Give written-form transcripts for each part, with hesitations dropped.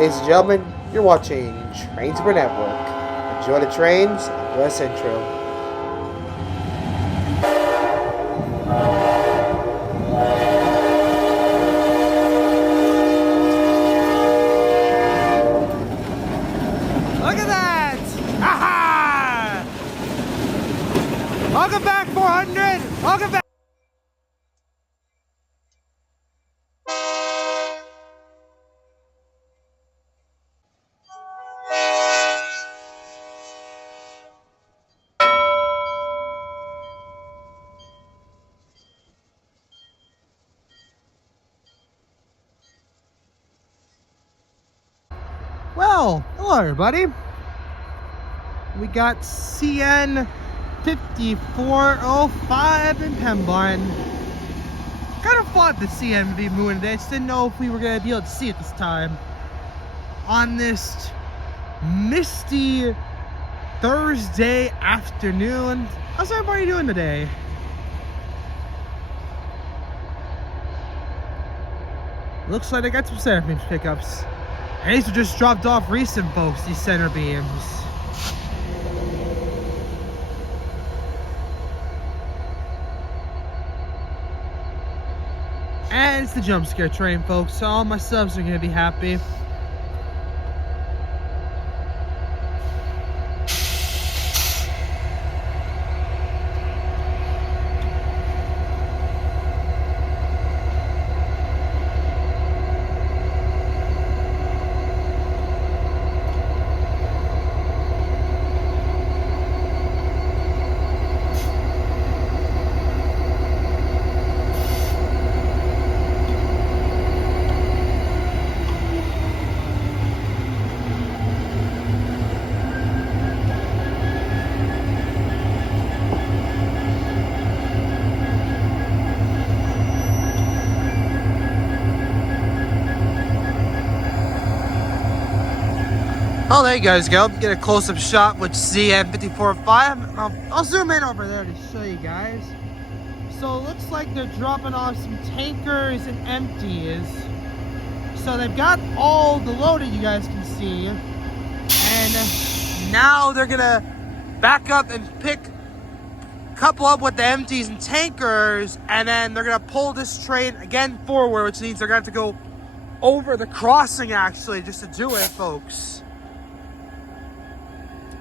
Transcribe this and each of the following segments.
Ladies and gentlemen, you're watching Trains Per Network. Enjoy the trains, enjoy this intro. Look at that! Aha! Welcome back, 400! Welcome back! Well, hello everybody. We got CN 5405 in Pembine. Kind of thought the CN would be moving today. I just didn't know if we were going to be able to see it this time. On this misty Thursday afternoon. How's everybody doing today? Looks like I got some center beams pickups. And these were just dropped off recent, folks, these center beams. And it's the jump scare train, folks, so all my subs are going to be happy. Oh, there you guys go. Get a close-up shot with CN5405. I'll zoom in over there to show you guys. So it looks like they're dropping off some tankers and empties. So they've got all the loaded, you guys can see. And now they're gonna back up and couple up with the empties and tankers, and then they're gonna pull this train again forward, which means they're gonna have to go over the crossing actually just to do it, folks.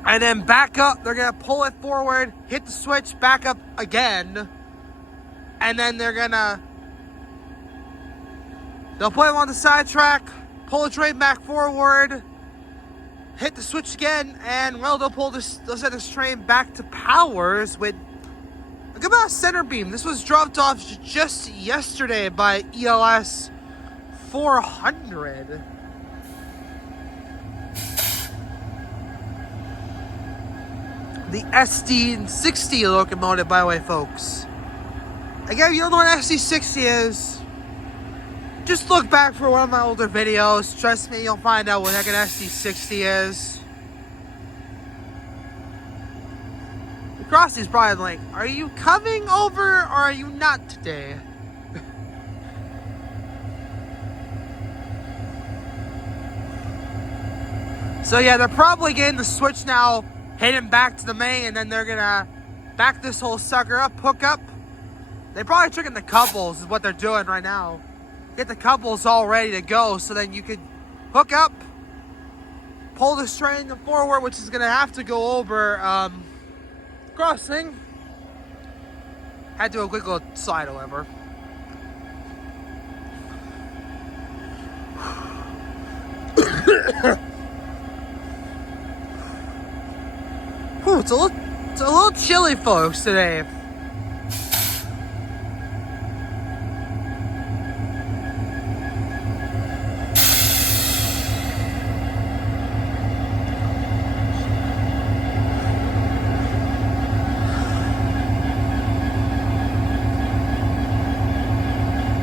And then back up, they're gonna pull it forward, hit the switch, back up again. And then they'll put them on the side track, pull the train back forward, hit the switch again, and well, they'll set this train back to powers with a good amount of center beam. This was dropped off just yesterday by ELS 400. The SD60 locomotive, by the way, folks. Again, if you don't know what SD60 is, just look back for one of my older videos. Trust me, you'll find out what the heck an SD60 is. The Crossy's probably like, are you coming over or are you not today? So yeah, they're probably getting the switch now, heading back to the main, and then they're gonna back this whole sucker up, hook up. They probably took in the couples is what they're doing right now. Get the couples all ready to go, so then you could hook up, pull this train forward, which is gonna have to go over crossing. Had to do a quick little slide, however. Whew, it's a little chilly, folks, today.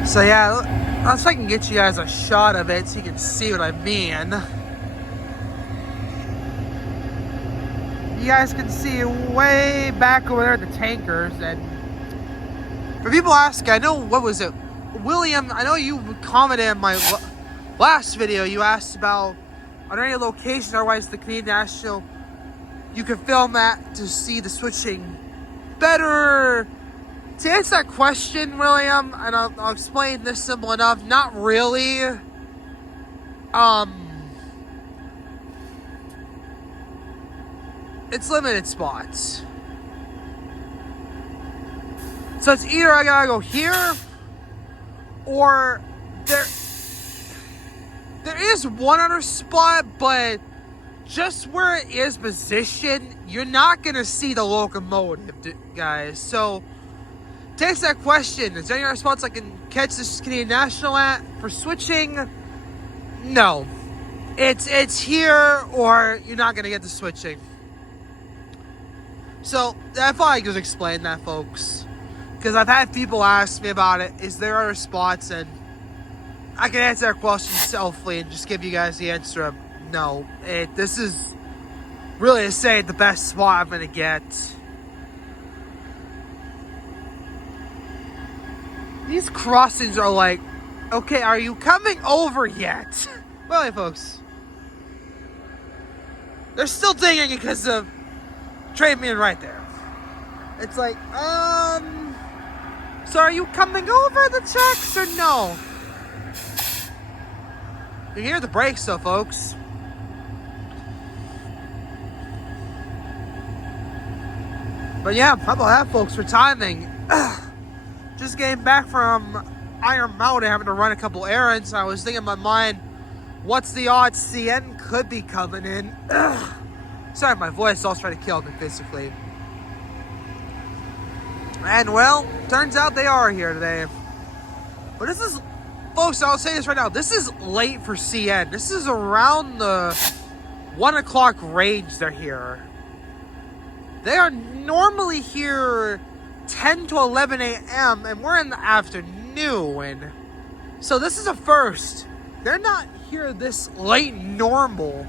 So yeah, let's see if I can get you guys a shot of it so you can see what I mean. You guys can see way back over there at the tankers, and for people asking, I know, what was it, William, I know you commented in my last video, you asked about Are there any locations, otherwise the Canadian National, you can film that to see the switching better? To answer that question, William, and I'll explain this simple enough, not really. It's limited spots. So it's either I gotta go here, or there is one other spot, but just where it is positioned, you're not gonna see the locomotive, guys. So to answer that question, is there any other spots I can catch this Canadian National at for switching? No. It's here, or you're not gonna get the switching. So I thought I could just explain that, folks, because I've had people ask me about it. Is there other spots? And I can answer that question selfishly and just give you guys the answer of no. This is really, to say, the best spot I'm gonna get. These crossings are like, okay, are you coming over yet? Well, hey, folks, they're still dinging it because of train being right there. It's like, so are you coming over the tracks or no? You hear the brakes though, folks. But yeah, how about that, folks, for timing? Just getting back from Iron Mountain, having to run a couple errands. I was thinking in my mind, what's the odds CN could be coming in? Sorry, my voice also trying to kill me physically. And well, turns out they are here today. But this is, folks, I'll say this right now, this is late for CN. This is around the 1 o'clock range they're here. They are normally here 10 to 11 a.m. and we're in the afternoon. So this is a first. They're not here this late normally.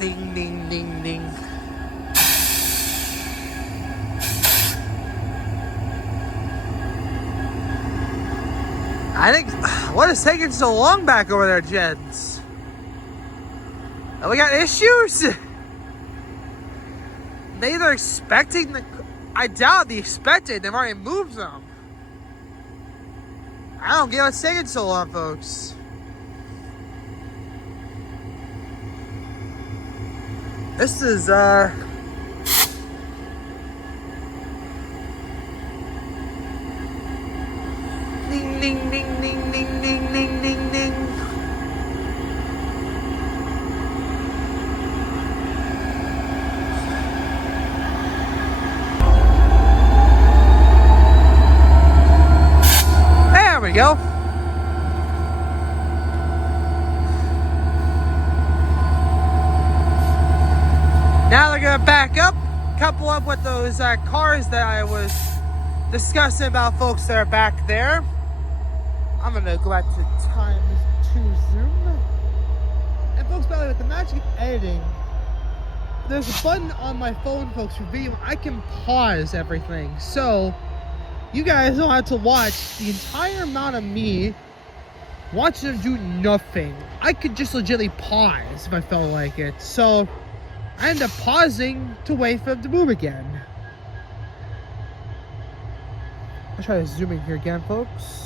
Ding, ding, ding, ding. I think, what is taking so long back over there, gents? Oh, we got issues? They're expecting the, I doubt they expected, they've already moved them. I don't get what's taking so long, folks. This is, ding, ding, ding, ding, ding, ding, ding, ding, ding. There we go. Now they're gonna back up, couple up with those cars that I was discussing about, folks that are back there. I'm gonna go back to times 2 zoom. And folks, by the way, with the magic of editing, there's a button on my phone, folks, for video. I can pause everything, so you guys don't have to watch the entire amount of me watching them do nothing. I could just legitimately pause if I felt like it. So I end up pausing to wait for them to move again. I'll try to zoom in here again, folks.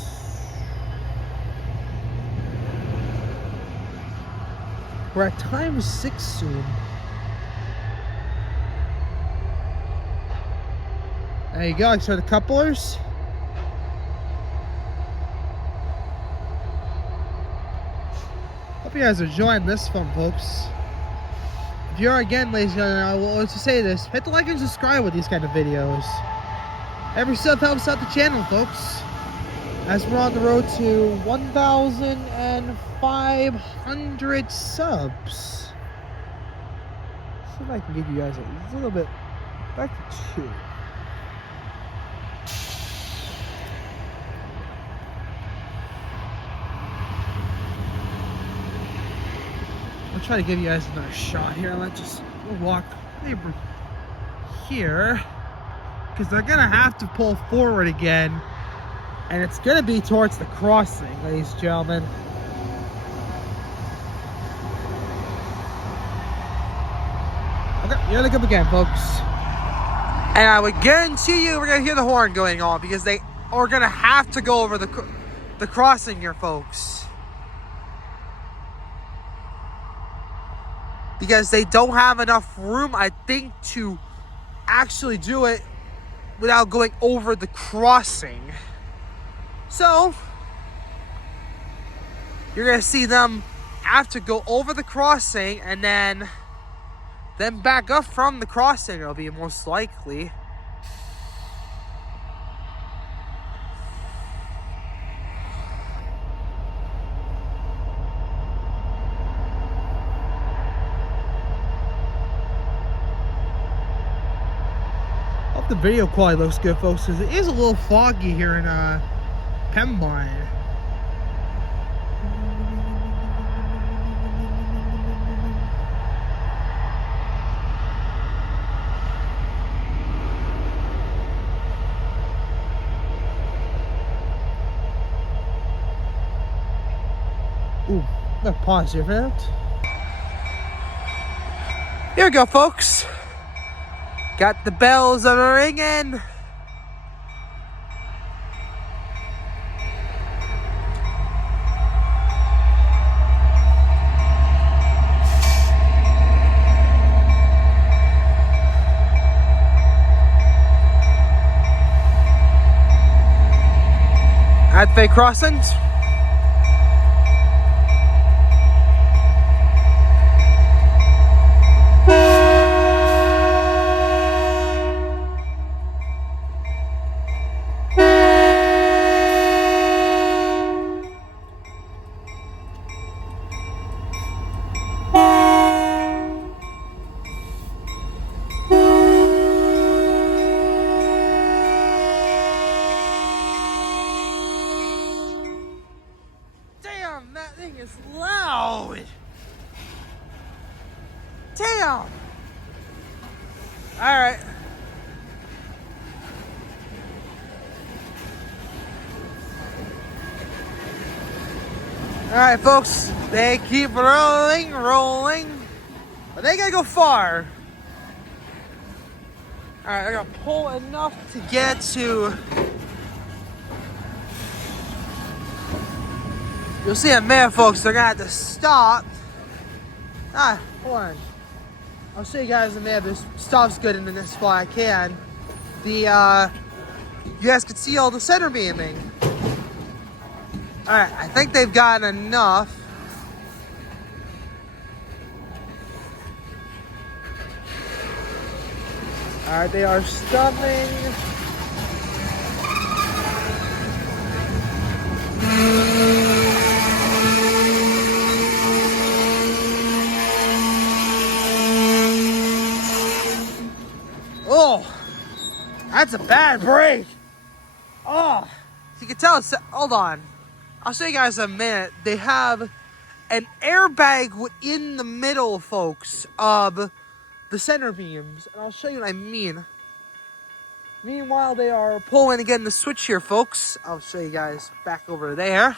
We're at times 6 soon. There you go, I saw the couplers. Hope you guys are enjoying this fun, folks. If you are, again, ladies and gentlemen, I will also say this, hit the like and subscribe with these kind of videos. Every sub helps out the channel, folks, as we're on the road to 1,500 subs. See if I can give you guys a little bit back to 2. I'll try to give you guys another shot here. Let's just walk over here, because they're gonna have to pull forward again And it's gonna be towards the crossing, ladies and gentlemen. Okay, here they come again, folks. And I would guarantee you we're gonna hear the horn going on because they are gonna have to go over the crossing here, folks. Because they don't have enough room, I think, to actually do it without going over the crossing. So, you're gonna see them have to go over the crossing and then back up from the crossing, it'll be most likely. Hope the video quality looks good, folks, because it is a little foggy here in Pembine. Ooh, I'm gonna pause here for that. Here we go, folks. Got the bells that are ringing. At the crossings. Damn, that thing is loud. Damn. All right. All right, folks. They keep rolling, but they gotta go far. All right, I gotta pull enough to get to. You'll see in a minute, folks, they're gonna have to stop. Hold on. I'll show you guys in a minute. This stops good in this spot I can. You guys can see all the center beaming. Alright, I think they've gotten enough. Alright, they are stopping. Oh, that's a bad break. Oh, you can tell it's, hold on. I'll show you guys in a minute. They have an airbag within the middle, folks, of the center beams. And I'll show you what I mean. Meanwhile, they are pulling again the switch here, folks. I'll show you guys back over there.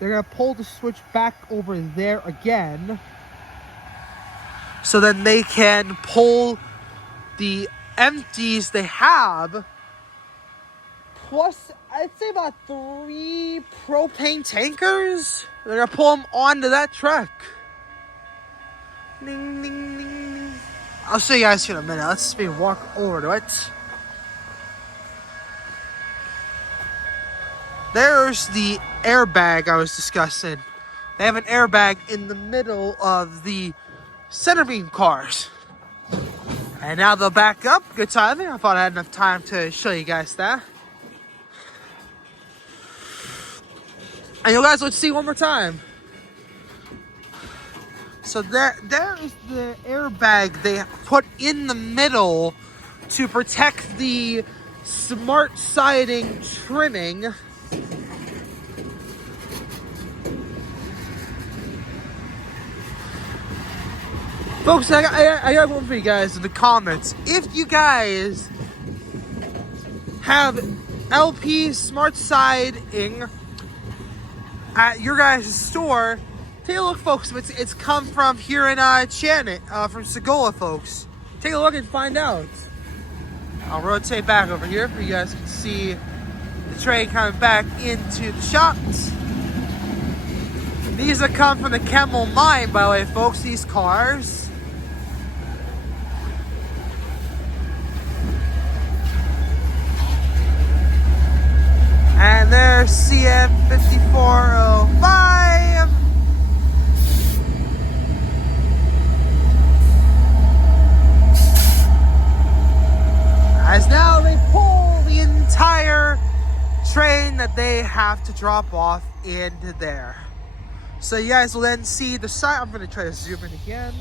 They're going to pull the switch back over there again. So then they can pull the empties they have. Plus, I'd say about 3 propane tankers. They're going to pull them onto that truck. Ding, ding, ding, ding. I'll show you guys here in a minute. Let's just walk over to it. There's the airbag I was discussing. They have an airbag in the middle of the center beam cars. And now they'll back up. Good timing. I thought I had enough time to show you guys that. And you guys, let's see one more time. So there is the airbag they put in the middle to protect the smart siding trimming. Folks, I got one for you guys in the comments. If you guys have LP Smart Siding at your guys' store. Take a look, folks. It's come from here in Chanit, from Segola, folks. Take a look and find out. I'll rotate back over here for you guys can see the train coming back into the shops. These have come from the Pembine, by the way, folks, these cars. And there's CM5405. As now they pull the entire train that they have to drop off into there. So you guys will then see the side. I'm going to try to zoom in again.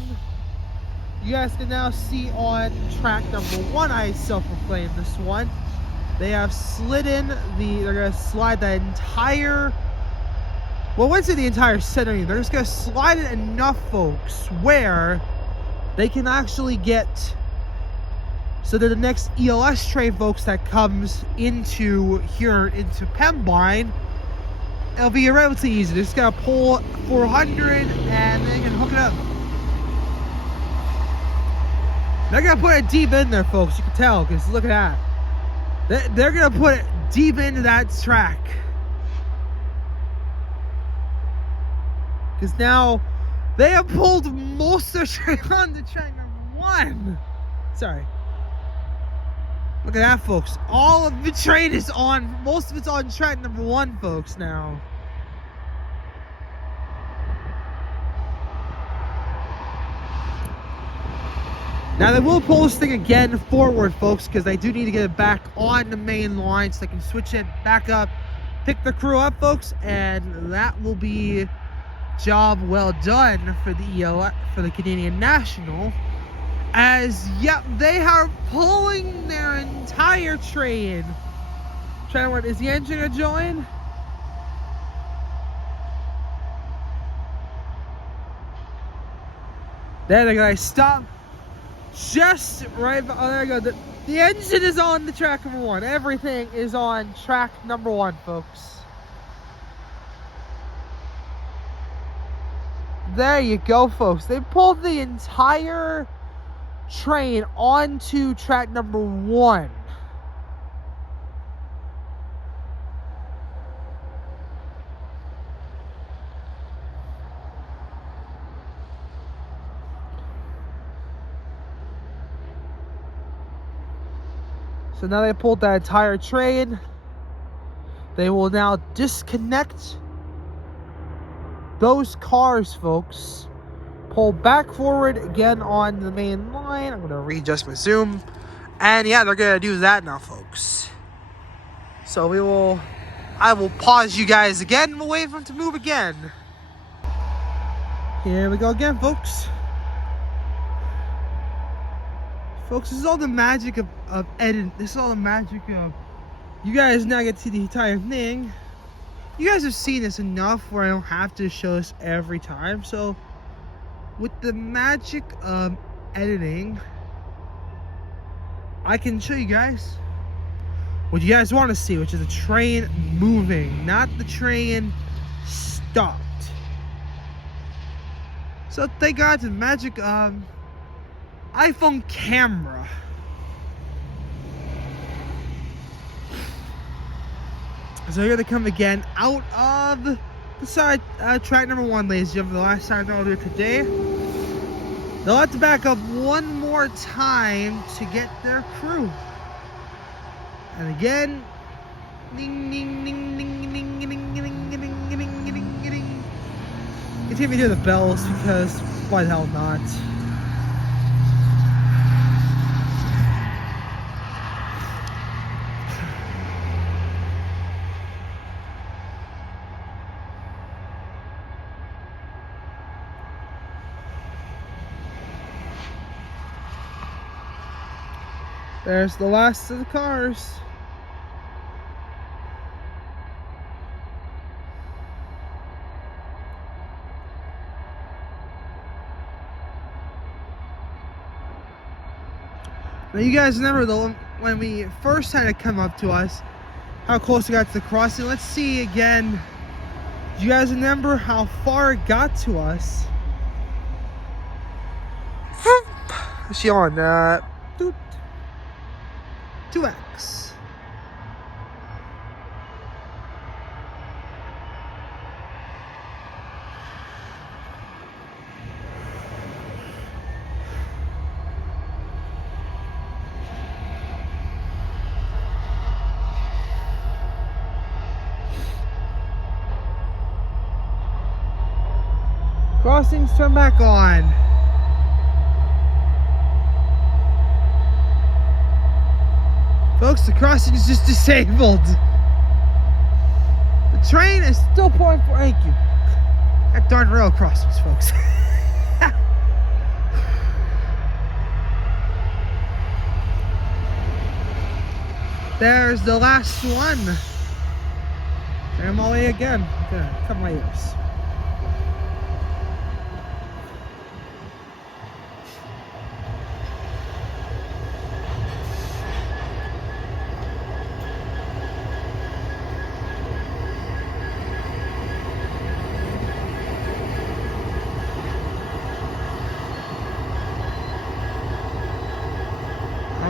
You guys can now see on track number 1, I self-proclaimed this one. They have slid in they're going to slide the entire, well, what's in the entire center? They're just going to slide it enough, folks, where they can actually get, so that the next ELS train, folks, that comes into here, into Pembine, it'll be relatively easy. They're just going to pull 400 and they can hook it up. They're going to put it deep in there, folks. You can tell, because look at that. They're going to put it deep into that track. Because now they have pulled most of the train on the track number 1. Sorry. Look at that, folks. All of the train is on, most of it's on track number 1, folks, now. Now they will pull this thing again forward, folks, because they do need to get it back on the main line so they can switch it back up, pick the crew up, folks, and that will be job well done for the Canadian National. As, yep, they are pulling their entire train. Trevor, is the engine gonna join? There they go, stop. Just right, oh, there you go. The engine is on the track number 1. Everything is on track number 1, folks. There you go, folks. They pulled the entire train onto track number 1. So now they pulled that entire train. They will now disconnect those cars, folks. Pull back forward again on the main line. I'm going to readjust my zoom. And yeah, they're going to do that now, folks. So I will pause you guys again and we'll wait for them to move again. Here we go again, folks. Folks, this is all the magic of editing. This is all the magic of, you guys now get to see the entire thing. You guys have seen this enough where I don't have to show this every time. So with the magic of editing, I can show you guys what you guys want to see, which is the train moving, not the train stopped. So thank God to the magic of iPhone camera. So here they come again out of the side track number 1, ladies and gentlemen. The last time they'll do it today. They'll have to back up one more time to get their crew. And again, ding ding ding ding ding ding ding ding ding ding ding ding. Continue to hear the bells because why the hell not? There's the last of the cars. Now you guys remember when we first had it come up to us, how close it got to the crossing. Let's see again. Do you guys remember how far it got to us? Is she on? 2x. Crossings turn back on. Folks, the crossing is just disabled. The train is still pulling for. Thank you. That darn rail crossings, folks. There's the last one. Turn them all the way again. Okay, cover my ears.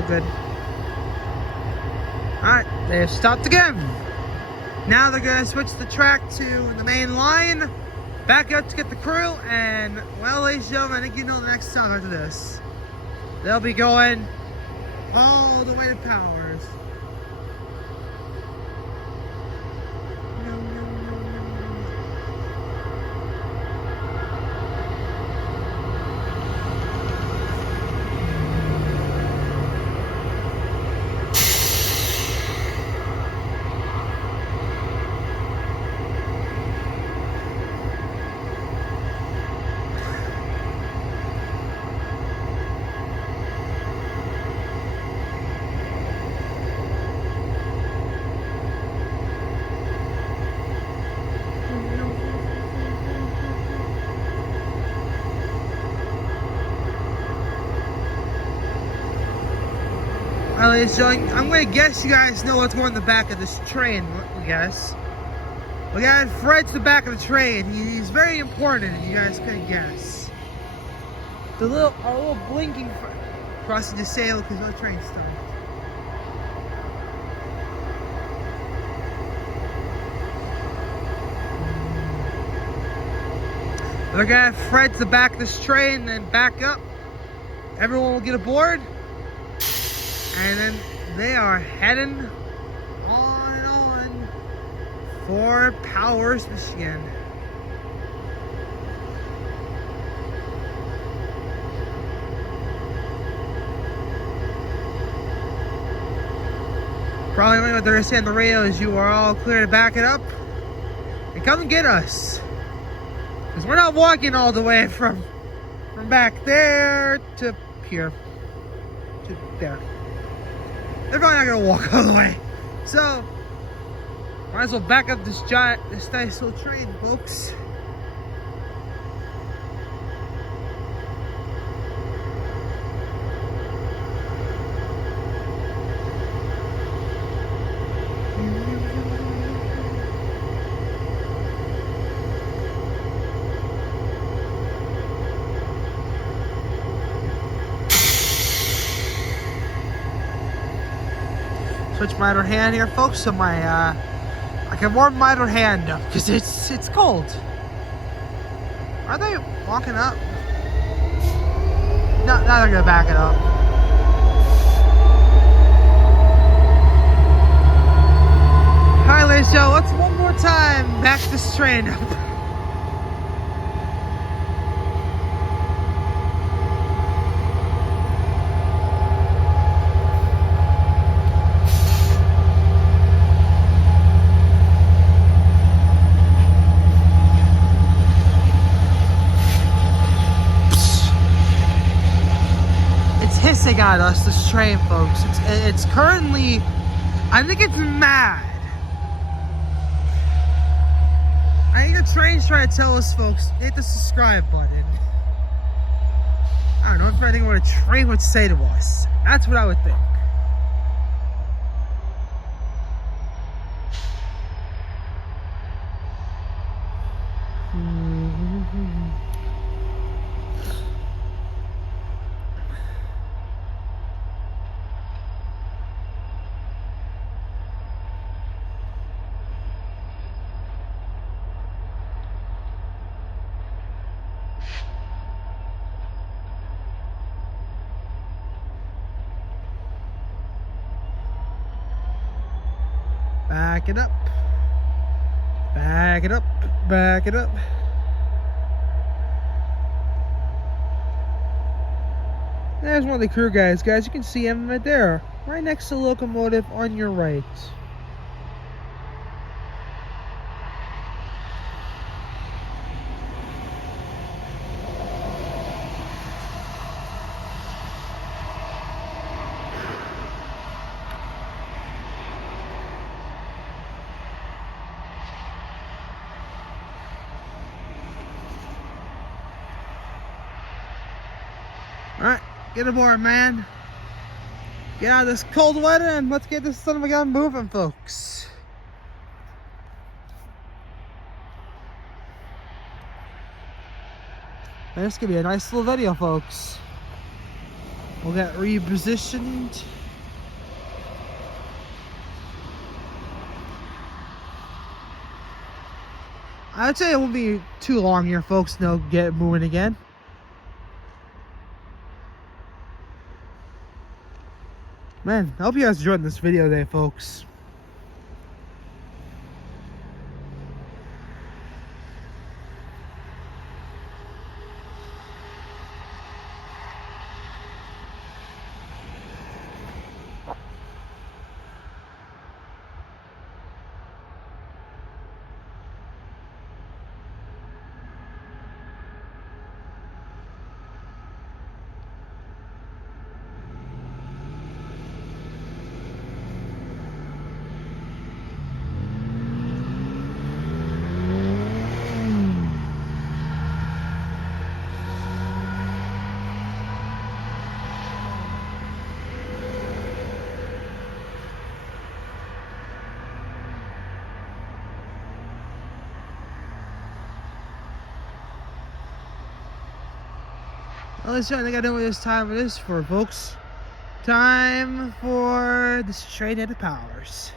Good. Alright, they've stopped again. Now they're gonna switch the track to the main line, back up to get the crew, and well, ladies and gentlemen, I think you know the next stop after this. They'll be going all the way to Powers. Alright, ladies and gentlemen, I'm going to guess you guys know what's going in the back of this train, I guess. We got Fred's the back of the train. He's very important, and you guys couldn't guess. Our little blinking crossing disabled because no train stopped. They're going to have Fred's the back of this train, then back up. Everyone will get aboard. And then they are heading on and on for Powers, Michigan. Probably what they're going to say on the radio is you are all clear to back it up and come and get us. Because we're not walking all the way from back there to here to there. They're probably not gonna walk all the way. So, might as well back up this nice little train, folks. Switch my other hand here, folks, so I can warm my other hand up because it's cold. Are they walking up? No, now they're gonna back it up. Hi, ladies and gentlemen, let's one more time back this train up. Hissing at us, this train, folks. It's currently, I think it's mad. I think the train's trying to tell us, folks, hit the subscribe button. I don't know if I think what a train would say to us. That's what I would think. Back it up. Back it up. Back it up. There's one of the crew guys. Guys, you can see him right there. Right next to the locomotive on your right. Alright, get aboard, man. Get out of this cold weather and let's get this son of a gun moving, folks. And this could be a nice little video, folks. We'll get repositioned. I would say it won't be too long here, folks, and they'll get moving again. Man, I hope you guys enjoyed this video today, folks. Well, ladies and gentlemen, I gotta know what this time it is for, folks. Time for the straight edit powers.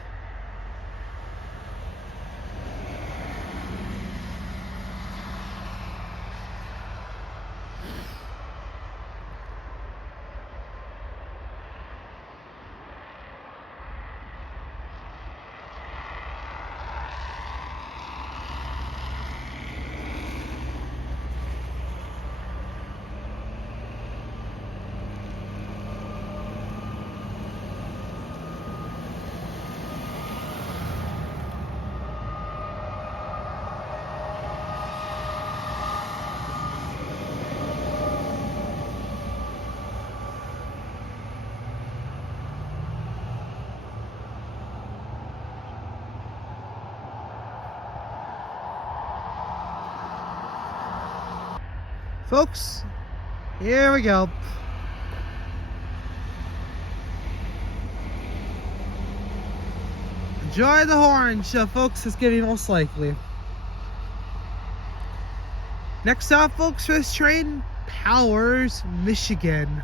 Folks, here we go. Enjoy the horn show, folks. It's gonna be most likely. Next stop, folks, for this train, Powers, Michigan.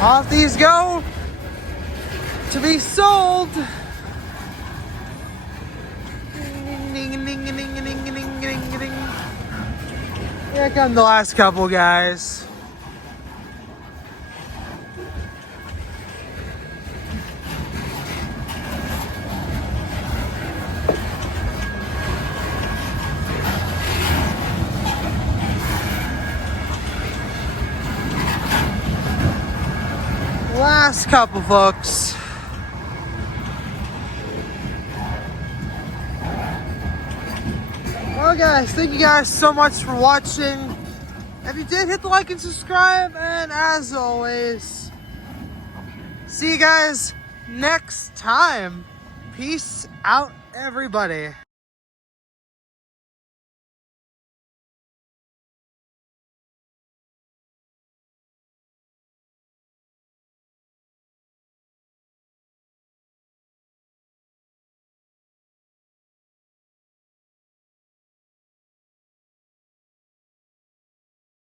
Off these go to be sold. Here come the last couple, guys. Last couple, folks. Well, guys, thank you guys so much for watching. If you did, hit the like and subscribe. And as always, see you guys next time. Peace out, everybody.